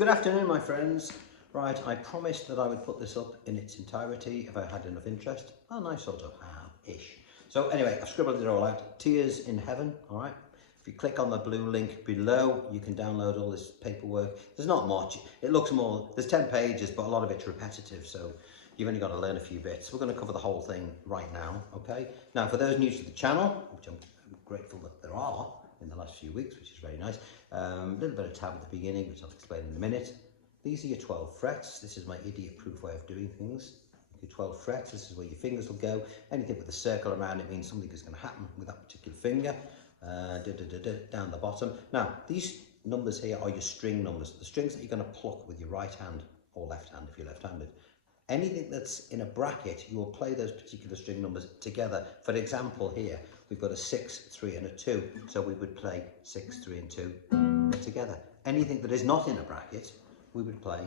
Good afternoon, my friends. Right, I promised that I would put this up in its entirety if I had enough interest, and I sort of have-ish. So anyway, I've scribbled it all out. Tears in Heaven, all right? If you click on the blue link below, you can download all this paperwork. There's not much. It looks more, there's 10 pages, but a lot of it's repetitive, so you've only got to learn a few bits. We're going to cover the whole thing right now, okay? Now, for those new to the channel, which I'm grateful that there are in the last few weeks, which is very nice. A little bit of tab at the beginning, which I'll explain in a minute. These are your 12 frets. This is my idiot-proof way of doing things. Your 12 frets, this is where your fingers will go. Anything with a circle around it means something is going to happen with that particular finger. Down the bottom. Now, these numbers here are your string numbers. The strings that you're going to pluck with your right hand or left hand if you're left-handed. Anything that's in a bracket, you will play those particular string numbers together. For example, here, we've got a 6, 3 and a 2. So we would play 6, 3 and 2 together. Anything that is not in a bracket, we would play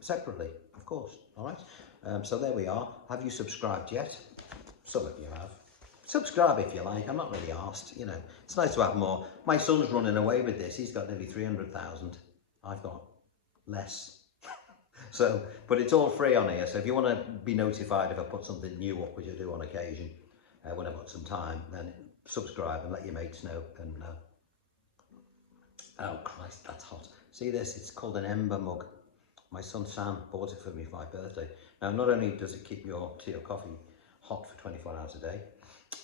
separately, of course, all right? So there we are. Have you subscribed yet? Some of you have. Subscribe if you like. I'm not really asked, you know. It's nice to have more. My son's running away with this. He's got nearly 300,000. I've got less. So, but it's all free on here. So if you want to be notified if I put something new up, which I do on occasion, when I've got some time, then subscribe and let your mates know. And oh Christ, that's hot. See this? It's called an Ember mug. My son Sam bought it for me for my birthday. Now, not only does it keep your tea or coffee hot for 24 hours a day,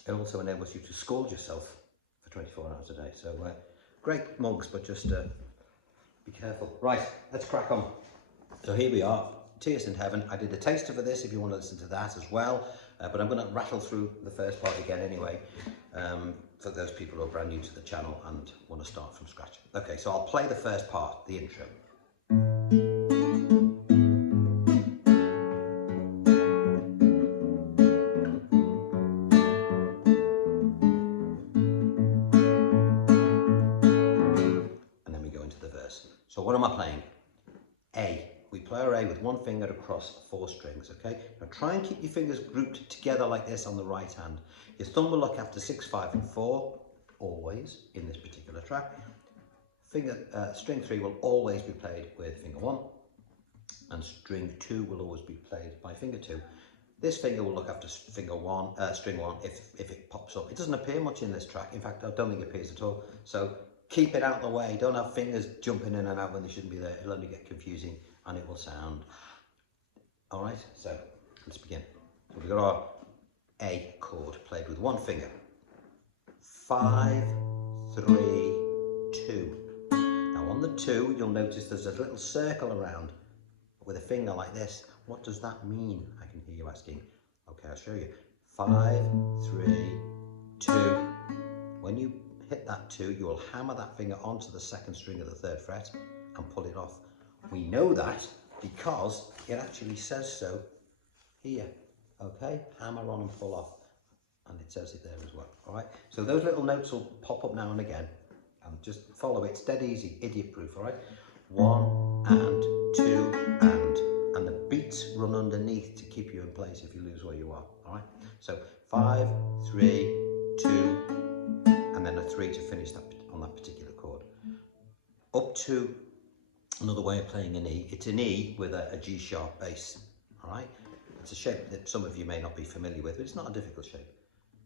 it also enables you to scald yourself for 24 hours a day. So great mugs, but just be careful. Right, let's crack on. So here we are, Tears in Heaven. I did a taster for this if you want to listen to that as well, but I'm going to rattle through the first part again anyway, for those people who are brand new to the channel and want to start from scratch. Okay, so I'll play the first part, the intro. And then we go into the verse. So what am I playing? A. We play our A with one finger across 4 strings, okay? Now try and keep your fingers grouped together like this on the right hand. Your thumb will look after 6, 5 and 4, always, in this particular track. String 3 will always be played with finger 1, and string 2 will always be played by finger 2. This finger will look after string 1 if it pops up. It doesn't appear much in this track. In fact, I don't think it appears at all. So keep it out of the way. Don't have fingers jumping in and out when they shouldn't be there. It'll only get confusing and it will sound. All right, so let's begin. So we've got our A chord played with one finger. 5, 3, 2. Now on the 2, you'll notice there's a little circle around with a finger like this. What does that mean? I can hear you asking. Okay, I'll show you. 5, 3, 2. When you hit that 2, you will hammer that finger onto the 2nd string of the 3rd fret and pull it off. We know that because it actually says so here, okay? Hammer on and pull off, and it says it there as well, all right? So those little notes will pop up now and again, and just follow it. It's dead easy, idiot proof, all right? 1 and 2 and the beats run underneath to keep you in place if you lose where you are, all right? So 5, 3, 2, and then a 3 to finish that on that particular chord. Up to another way of playing an E. It's an E with a G sharp bass, all right? It's a shape that some of you may not be familiar with, but it's not a difficult shape.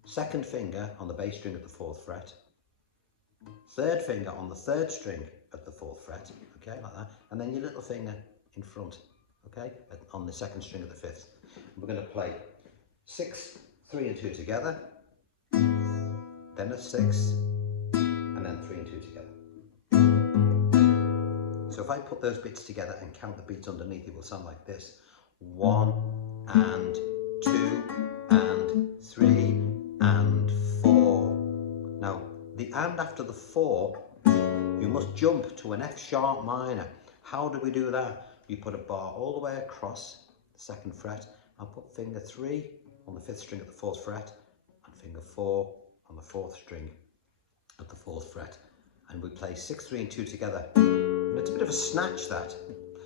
2nd finger on the bass string at the 4th fret. 3rd finger on the 3rd string at the 4th fret, okay, like that. And then your little finger in front, okay, on the 2nd string at the 5th. We're going to play 6, 3 and 2 together, then a 6, and then 3 and 2 together. So if I put those bits together and count the beats underneath, it will sound like this. 1 and 2 and 3 and 4. Now, the and after the 4, you must jump to an F sharp minor. How do we do that? You put a bar all the way across the 2nd fret and put finger 3 on the 5th string at the 4th fret and finger 4 on the 4th string at the 4th fret. And we play 6, 3 and 2 together. And it's a bit of a snatch, that,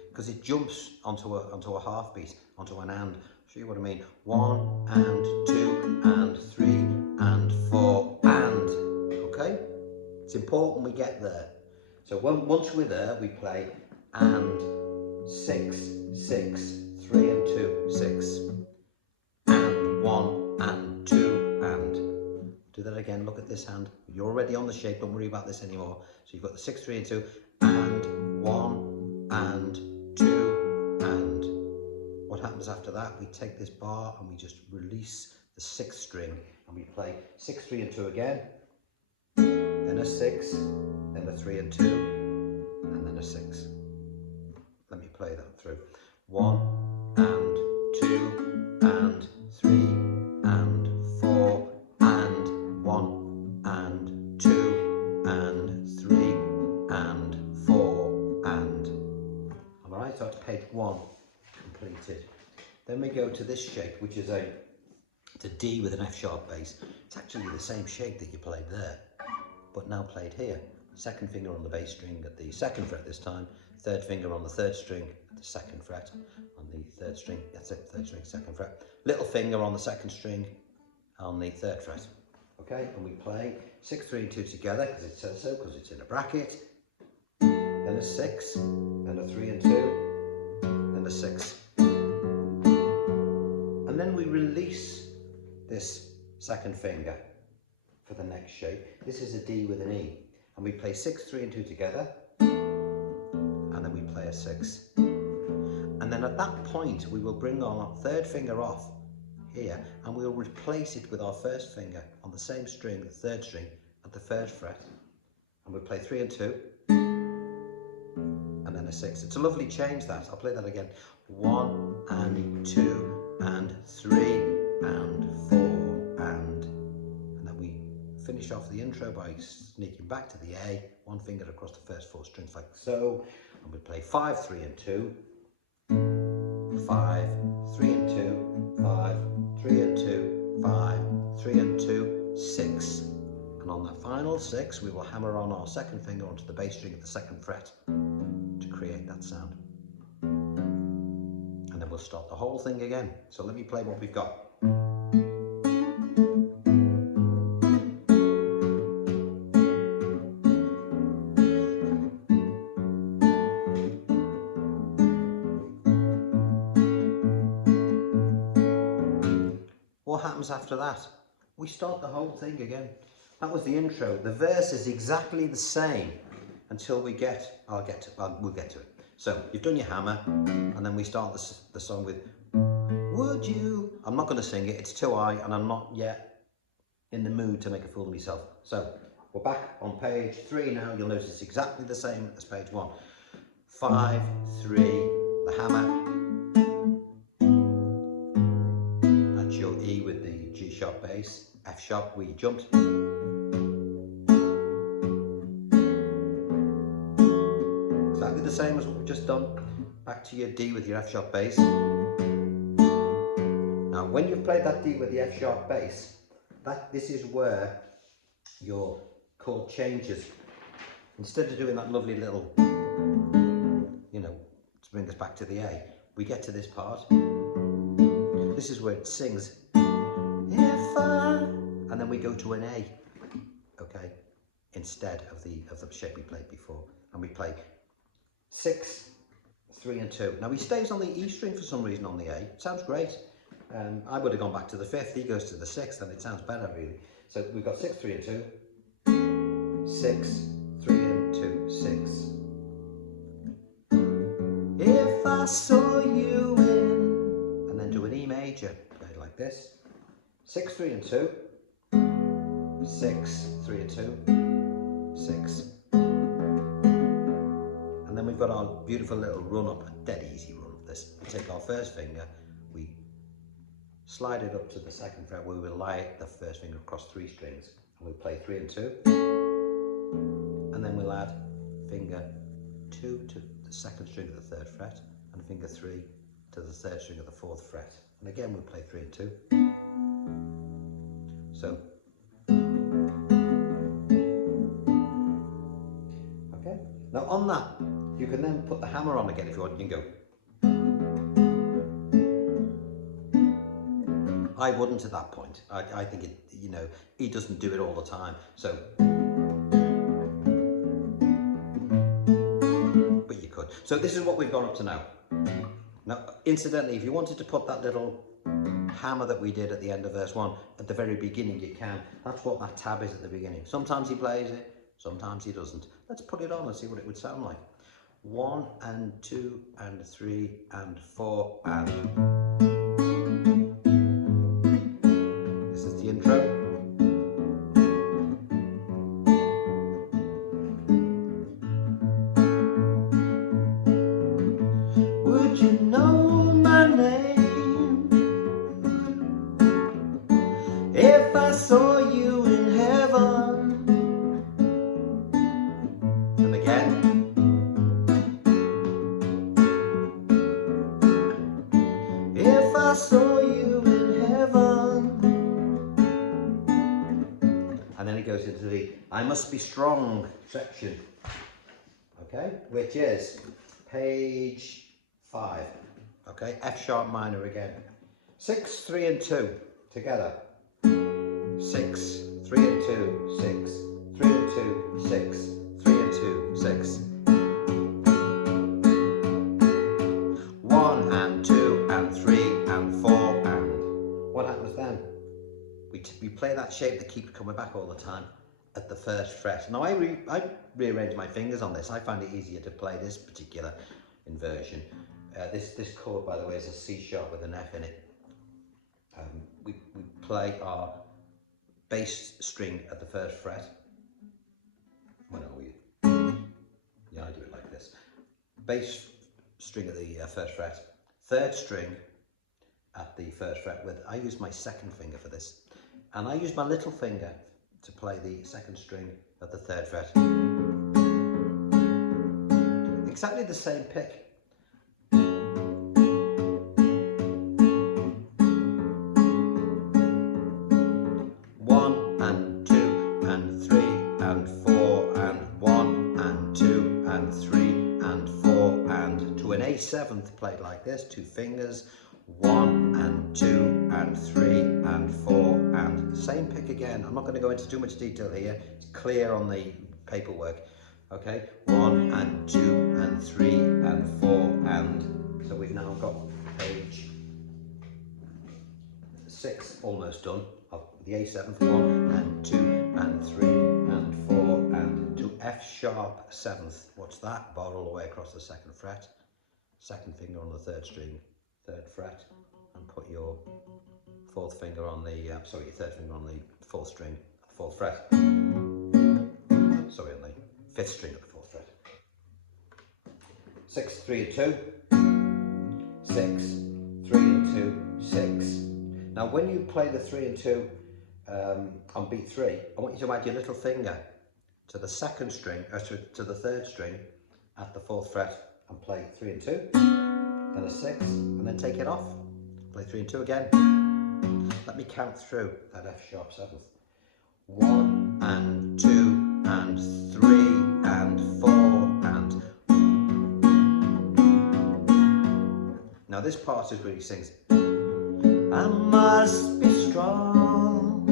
because it jumps onto a half beat, onto an and. I'll show you what I mean. 1 and 2 and 3 and 4 and. Okay? It's important we get there. So once we're there, we play and 6, 6, 3 and 2, 6, and 1 and 2 and. Do that again, look at this hand. You're already on the shape, don't worry about this anymore. So you've got the 6, 3 and 2, and 1 and 2 and. What happens after that? We take this bar and we just release the 6th string and we play 6, 3 and 2 again, then a 6, then a 3 and 2, and then a 6. Let me play that through. 1 and 2 and 3 and 4 and 1 and 2 and 3 and 4 and. Alright, so that's page 1 completed. Then we go to this shape, which is a D with an F sharp bass. It's actually the same shape that you played there, but now played here. Second finger on the bass string at the 2nd fret this time, 3rd finger on the 3rd string at the 2nd fret, on the 3rd string, that's it, 3rd string, 2nd fret, little finger on the 2nd string on the 3rd fret. Okay, and we play 6, 3 and 2 together because it says so, because it's in a bracket, then a 6, then a 3 and 2, then a 6. And then we release this 2nd finger for the next shape. This is a D with an E. And we play 6, 3 and 2 together, and then we play a 6. And then at that point, we will bring our 3rd finger off here, and we'll replace it with our 1st finger on the same string, the 3rd string, at the 1st fret. And we'll play 3 and 2, and then a 6. It's a lovely change, that. I'll play that again. 1 and 2 and 3 and 4 and then we finish off the intro by sneaking back to the A, 1 finger across the first 4 strings like so, and we play 5, 3 and 2, 5, 3 and 2, 5, 3 and 2, 5, 3 and 2, 6. And on that final 6, we will hammer on our 2nd finger onto the bass string at the 2nd fret to create that sound. And then we'll start the whole thing again. So let me play what we've got. What happens after that? We start the whole thing again. That was the intro. The verse is exactly the same until we get, we'll get to it. So you've done your hammer, and then we start the song with, would you? I'm not going to sing it, it's too high, and I'm not yet in the mood to make a fool of myself. So we're back on page 3 now. You'll notice it's exactly the same as page 1. 5, 3, the hammer. That's your E with the G sharp bass. F sharp where you jumped. Exactly the same as what we've just done. Back to your D with your F sharp bass. Now when you've played that D with the F sharp bass, this is where your chord changes. Instead of doing that lovely little, you know, to bring us back to the A, we get to this part. This is where it sings, if I, and then we go to an A, okay, instead of the shape we played before, and we play 6, 3 and 2. Now he stays on the E string for some reason on the A. It sounds great. I would have gone back to the 5th. He goes to the 6th, and it sounds better really. So we've got 6, 3 and 2, 6, 3 and 2, 6. If I saw you in, and then do an E major, played like this. 6, 3 and 2, 6, 3 and 2, 6. And then we've got our beautiful little run up, a dead easy run up this. We take our 1st finger, we slide it up to the 2nd fret where we will lie the 1st finger across 3 strings, and we'll play 3 and 2, and then we'll add finger 2 to the 2nd string of the 3rd fret, and finger 3 to the 3rd string of the 4th fret, and again we'll play 3 and 2. So, okay. Now on that, you can then put the hammer on again if you want. You can go. I wouldn't at that point. I think it, you know, he doesn't do it all the time. So, but you could. So this is what we've gone up to now. Now, incidentally, if you wanted to put that little hammer that we did at the end of verse 1 at the very beginning, you can. That's what that tab is at the beginning. Sometimes he plays it, sometimes he doesn't. Let's put it on and see what it would sound like. 1 and 2 and 3 and 4 and. This is the intro. Would you know my name if I saw you in heaven? And again. If I saw you in heaven. And then it goes into the I must be strong section, okay, which is page 5, okay, F sharp minor again. 6, 3 and 2 together. 6, 3 and 2, 6, 3 and 2, 6, 3 and 2, 6. 1 and 2 and 3 and 4 and. What happens then? We play that shape that keeps coming back all the time at the first fret. Now I rearrange my fingers on this. I find it easier to play this particular inversion. This chord, by the way, is a C sharp with an F in it. We play our bass string at the first fret. Well, no, yeah, I do it like this. Bass string at the first fret, third string at the first fret with, I use my second finger for this, and I use my little finger to play the second string at the third fret. Exactly the same pick. 1 and 2 and 3 and 4 and 1 and 2 and 3 and 4 and to an A7th played like this, 2 fingers, 1 and 2 and 3 and 4 and same pick again. I'm not going to go into too much detail here, it's clear on the paperwork, okay, 1 and 2 and 3 and 4 and. So we've now got page 6 almost done of the A7th, 1 and 2 and 3 and 4 and to F sharp 7th. What's that? Bar all the way across the second fret, second finger on the third string, third fret, and put your fourth finger on the your third finger on the fourth string, fourth fret. Sorry, on the fifth string at the fourth fret. 6, 3 and 2, 6, 3 and 2, 6. Now when you play the 3 and 2 on beat 3, I want you to add your little finger to the second string, or to the third string at the fourth fret and play 3 and 2, then a 6, and then take it off. Play 3 and 2 again. Let me count through that F sharp 7th. 1 and 2 and 3 and 4 and. Now this part is where he sings, I must be strong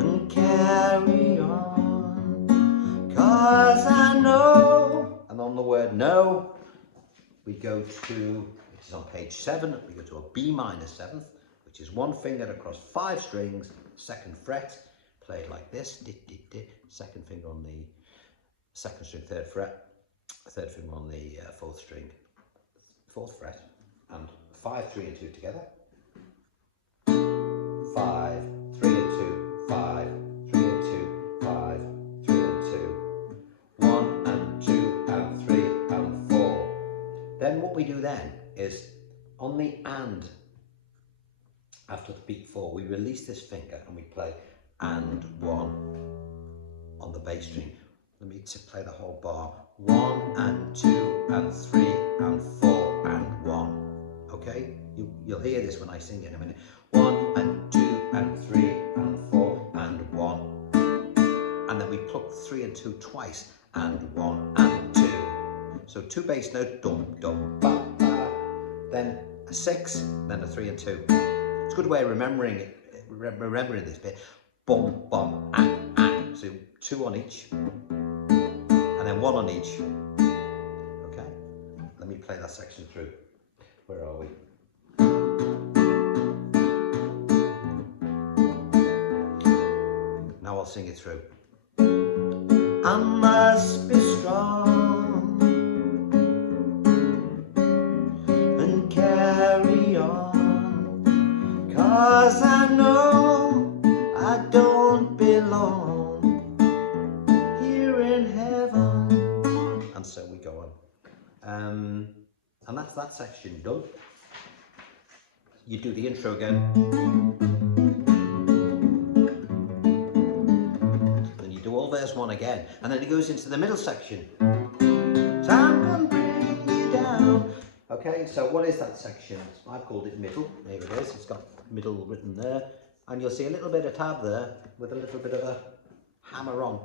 and carry on, 'cause I know. And on the word know, we go to, it is on page 7, we go to a B minor 7th, which is 1 finger across 5 strings, second fret, played like this, second finger on the second string, third fret, third finger on the fourth string, fourth fret, and 5, 3 and 2 together. 5, 3 and 2, 5, 3 and 2, 5, 3 and 2, 1 and 2 and 3 and 4. Then what we do then is on the and after the beat 4, we release this finger and we play and 1 on the bass string. Let me play the whole bar. 1 and 2 and 3 and 4 and 1. Okay, you'll hear this when I sing it in a minute. 1 and 2 and 3 and 4 and 1. And then we pluck 3 and 2 twice, and 1 and 2. So 2 bass notes, dum dum ba ba. Then a 6, then a 3 and 2. It's a good way of remembering it. Remembering this bit. Bum bum ah ah. So 2 on each, and and then one on each. Okay, let me play that section through. Where are we? Now I'll sing it through. I must be strong and carry on, 'cause I know I don't belong here in heaven. And so we go on. And that's that section done. You do the intro again. Then you do all verse 1 again. And then it goes into the middle section. Time can bring you down. Okay, so what is that section? I've called it middle. There it is. It's got middle written there. And you'll see a little bit of tab there with a little bit of a hammer on.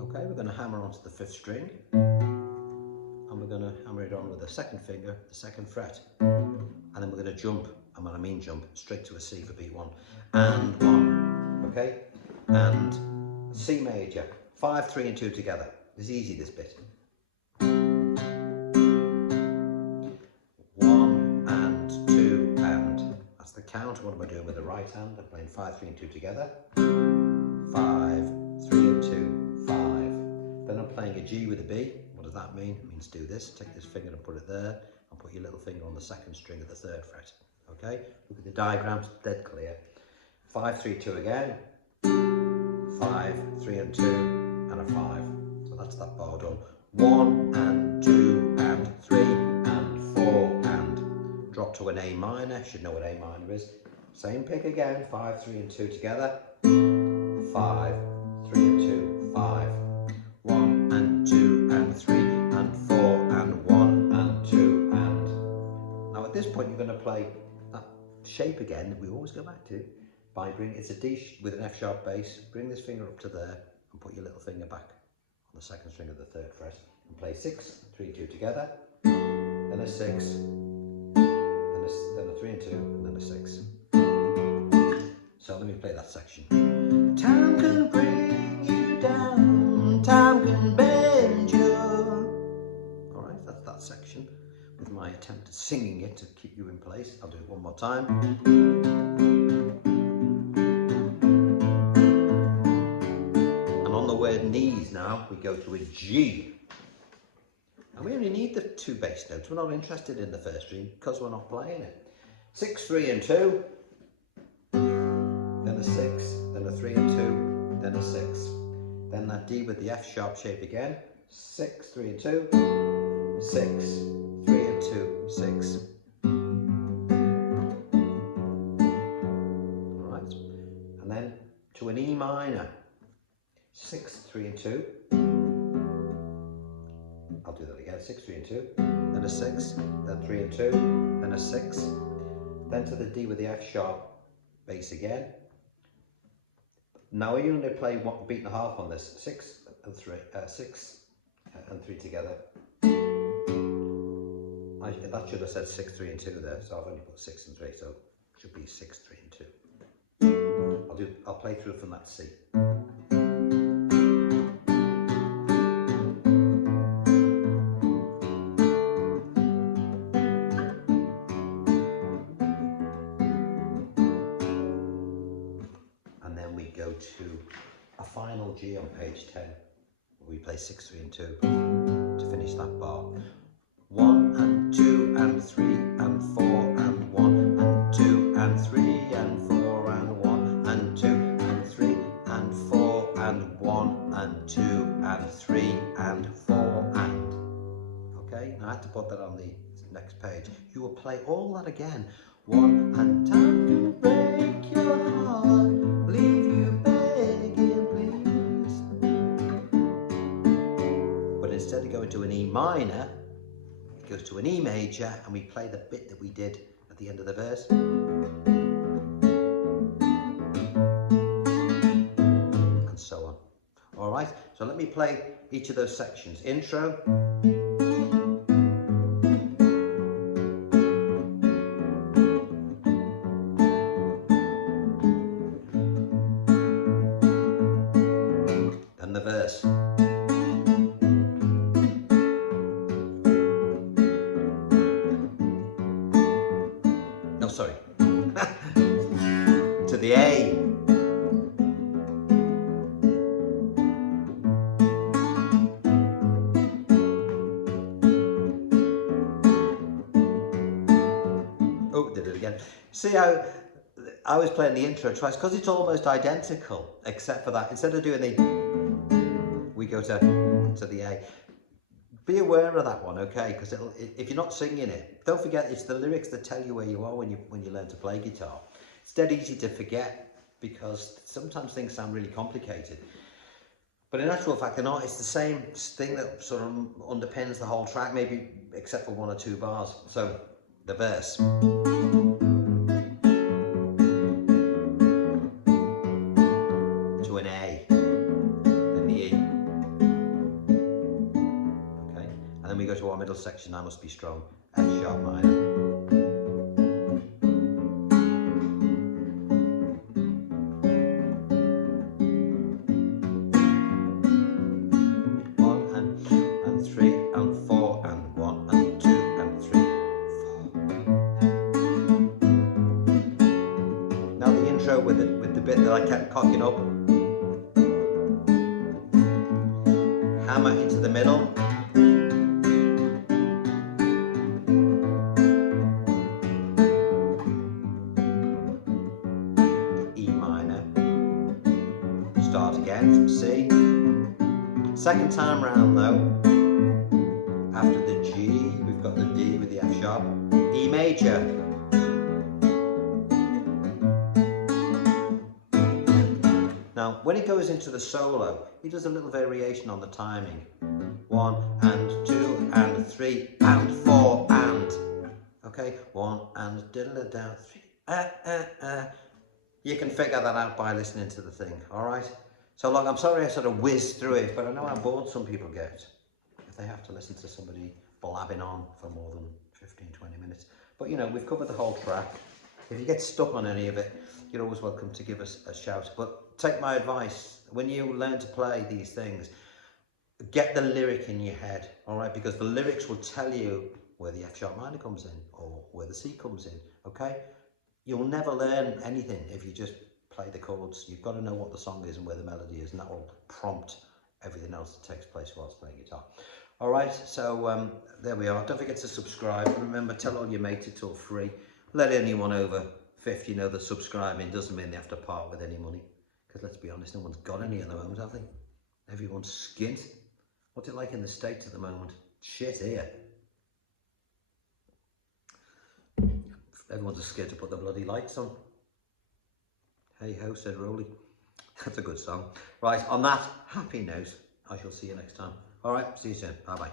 Okay, we're going to hammer onto the 5th string. And we're going to hammer it on with the 2nd finger, the 2nd fret. And then we're going to jump, and when I mean jump, straight to a C for beat 1. And 1. Okay? And C major. 5, 3 and 2 together. It's easy, this bit. 1 and 2 and. That's the count. What am I doing with the right hand? I'm playing 5, 3 and 2 together. 5, 3 and 2, 5. Then I'm playing a G with a B. What does that mean? It means do this. Take this finger and put it there. And put your little finger on the 2nd string of the 3rd fret. Okay? Look at the diagrams, dead clear. 5, 3, 2 again. 5, 3 and 2 and a 5. So that's that bar done. 1 and 2 and 3 and 4 and. Drop to an A minor. Should know what A minor is. Same pick again. 5, 3 and 2 together. 5, 3 and 2, 5. 1 and 2 and 3 and 4 and 1 and 2 and. Now at this point you're going to play that shape again that we always go back to by it's a D with an F sharp bass. Bring this finger up to there and put your little finger back on the 2nd string of the 3rd fret and play 6, 3, 2 together, then a 6, then a 3 and 2 and then a 6. So let me play that section. Time can bring you down, time can bend you. Alright, that's that section with my attempt at singing it to keep you in place. I'll do it one more time. And on the word knees now, we go to a G. And we only need the 2 bass notes. We're not interested in the 1st string because we're not playing it. 6, 3 and 2. Then a 6, then a 3 and 2, then a 6. Then that D with the F sharp shape again. 6, 3 and 2, 6, 3 and 2, 6. Alright, and then to an E minor. 6, 3 and 2. I'll do that again. 6, 3 and 2, then a 6, then 3 and 2, then a 6. Then to the D with the F sharp bass again. Now you only play 1 beat and a half on this. 6 and 3, 6 and 3 together. That should have said 6, 3 and 2 there, so I've only put 6 and 3, so it should be 6, 3 and 2. I'll play through from that C. And then we go to a final G on page 10. We play 6, 3 and 2 to finish that bar. 1 and 2 and 3 and 4 and 1 and 2 and 3 and 4 and 1 and 2 and 3 and 4 and 1 and 2 and 3 and 4 and. Okay, now I had to put that on the next page. You will play all that again. 1 and time can break your heart, leave you begging please. But instead of going to an E minor, goes to an E major and we play the bit that we did at the end of the verse. And so on. Alright, so let me play each of those sections. Intro. Then the verse. See how I was playing the intro twice because it's almost identical, except for that instead of doing the, we go to the A. Be aware of that one, okay? Because if you're not singing it, don't forget it's the lyrics that tell you where you are when you learn to play guitar. It's dead easy to forget because sometimes things sound really complicated. But in actual fact, they're not. It's the same thing that sort of underpins the whole track, maybe except for 1 or 2 bars. So the verse. To an A, then the E. Okay, and then we go to our middle section, I Must Be Strong, F sharp minor. With the bit that I kept cocking up. Hammer into the middle. E minor. Start again from C. Second time round though, after the G, we've got the D with the F sharp. E major. Now, when it goes into the solo, he does a little variation on the timing. 1 and 2 and 3 and 4 and. Okay, 1 and diddle-a-down, 3. You can figure that out by listening to the thing, all right? So look, I'm sorry I sort of whizzed through it, but I know how bored some people get if they have to listen to somebody blabbing on for more than 15, 20 minutes. But you know, we've covered the whole track. If you get stuck on any of it, you're always welcome to give us a shout. But take my advice, when you learn to play these things, get the lyric in your head, all right? Because the lyrics will tell you where the F sharp minor comes in or where the C comes in, okay? You'll never learn anything if you just play the chords. You've got to know what the song is and where the melody is, and that will prompt everything else that takes place whilst playing guitar. All right, so there we are. Don't forget to subscribe. Remember, tell all your mates it's all free. Let anyone over 50 know that subscribing doesn't mean they have to part with any money. Because let's be honest, no one's got any at the moment, have they? Everyone's skint. What's it like in the States at the moment? Shit here. Everyone's scared to put the bloody lights on. Hey ho, said Rolly. That's a good song. Right, on that happy note, I shall see you next time. All right, see you soon. Bye-bye.